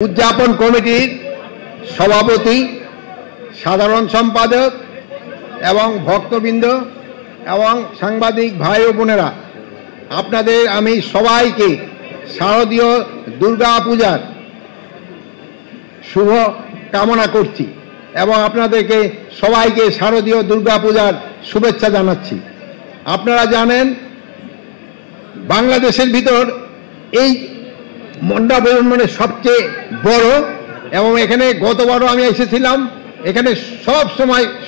উদযাপন কমিটির সভাপতি, সাধারণ সম্পাদক এবং ভক্তবৃন্দ এবং সাংবাদিক ভাই ও বোনেরা, আপনাদের আমি সবাইকে শারদীয় দুর্গা পূজার শুভ কামনা করছি এবং আপনাদেরকে সবাইকে শারদীয় দুর্গা পূজার শুভেচ্ছা জানাচ্ছি। আপনারা জানেন বাংলাদেশের ভিতর এই মণ্ডপ মানে সবচেয়ে বড় এবং এখানে গতবারও আমি এসেছিলাম। এখানে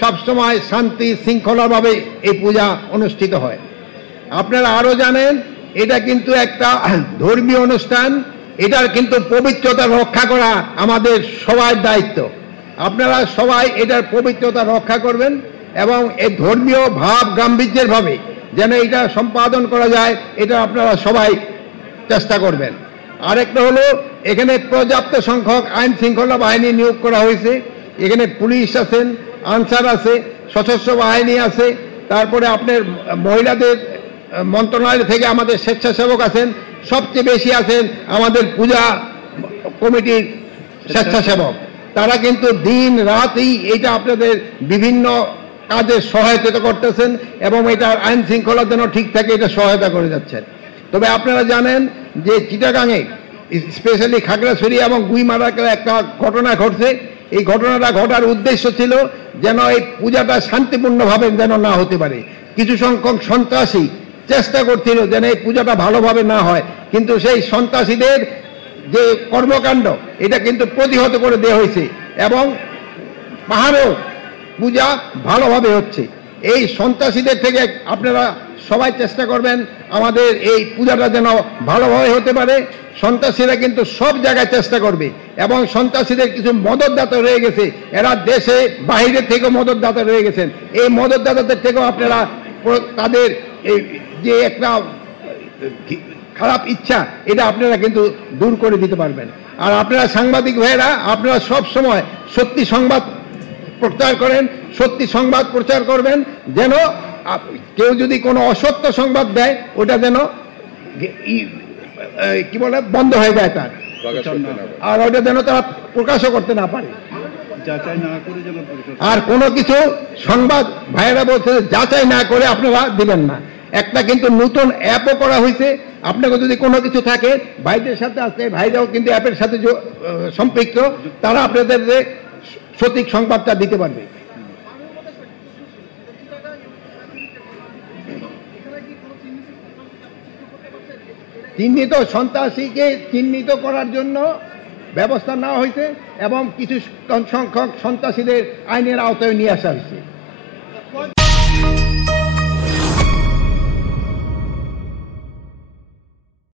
সব সময় শান্তি শৃঙ্খলাভাবে এই পূজা অনুষ্ঠিত হয়। আপনারা আরও জানেন এটা কিন্তু একটা ধর্মীয় অনুষ্ঠান, এটার কিন্তু পবিত্রতা রক্ষা করা আমাদের সবার দায়িত্ব। আপনারা সবাই এটার পবিত্রতা রক্ষা করবেন এবং এই ধর্মীয় ভাব গাম্ভীর্যের ভাবে যেন এটা সম্পাদন করা যায়, এটা আপনারা সবাই চেষ্টা করবেন। আরেকটা হলো এখানে পর্যাপ্ত সংখ্যক আইন শৃঙ্খলা বাহিনী নিয়োগ করা হয়েছে। এখানে পুলিশ আছেন, আনসার আছে, সশস্ত্র বাহিনী আছে, তারপরে আপনার মহিলাদের মন্ত্রণালয় থেকে আমাদের স্বেচ্ছাসেবক আছেন, সবচেয়ে বেশি আছেন আমাদের পূজা কমিটির স্বেচ্ছাসেবক। তারা কিন্তু দিন রাতই এটা আপনাদের বিভিন্ন কাজে সহায়তা করতেছেন এবং এটার আইন শৃঙ্খলার জন্য ঠিক থাকে এটা সহায়তা করে যাচ্ছেন। তবে আপনারা জানেন যে চিটাগাঙে স্পেশালি খাগড়াছড়ি এবং গুইমারাকে একটা ঘটনা ঘটছে। এই ঘটনাটা ঘটার উদ্দেশ্য ছিল যেন এই পূজাটা শান্তিপূর্ণভাবে যেন না হতে পারে। কিছু সংখ্যক সন্ত্রাসী চেষ্টা করছিল যেন এই পূজাটা ভালোভাবে না হয়, কিন্তু সেই সন্ত্রাসীদের যে কর্মকাণ্ড এটা কিন্তু প্রতিহত করে দেওয়া হয়েছে এবং পাহাড়েও পূজা ভালোভাবে হচ্ছে। এই সন্ত্রাসীদের থেকে আপনারা সবাই চেষ্টা করবেন আমাদের এই পূজাটা যেন ভালোভাবে হতে পারে। সন্ত্রাসীরা কিন্তু সব জায়গায় চেষ্টা করবে এবং সন্ত্রাসীদের কিছু মদতদাতা রয়ে গেছে, এরা দেশে বাইরে থেকেও মদতদাতা রয়ে গেছেন। এই মদতদাতাদের থেকেও আপনারা তাদের এই যে একটা খারাপ ইচ্ছা এটা আপনারা কিন্তু দূর করে দিতে পারবেন। আর আপনারা সাংবাদিক ভাইয়েরা আপনারা সব সময় সত্যি সংবাদ প্রচার করেন, সত্যি সংবাদ প্রচার করবেন, যেন কেউ যদি কোনো অসত্য সংবাদ দেয় ওটা যেন কি বলে বন্ধ হয়ে যায় তার, আর ওটা যেন তারা প্রকাশও করতে না পারে। আর কোনো কিছু সংবাদ ভাইয়েরা বলছে যাচাই না করে আপনারা দিবেন না। একটা কিন্তু নতুন অ্যাপও করা হয়েছে, আপনাকে যদি কোনো কিছু থাকে ভাইদের সাথে আছে, ভাইরাও কিন্তু অ্যাপের সাথে সম্পৃক্ত, তারা আপনাদের সঠিক সংবাদটা দিতে পারবে। চিহ্নিত সন্ত্রাসীকে চিহ্নিত করার জন্য ব্যবস্থা নেওয়া হয়েছে এবং কিছু সংখ্যক সন্ত্রাসীদের আইনের আওতায় নিয়ে আসা হয়েছে।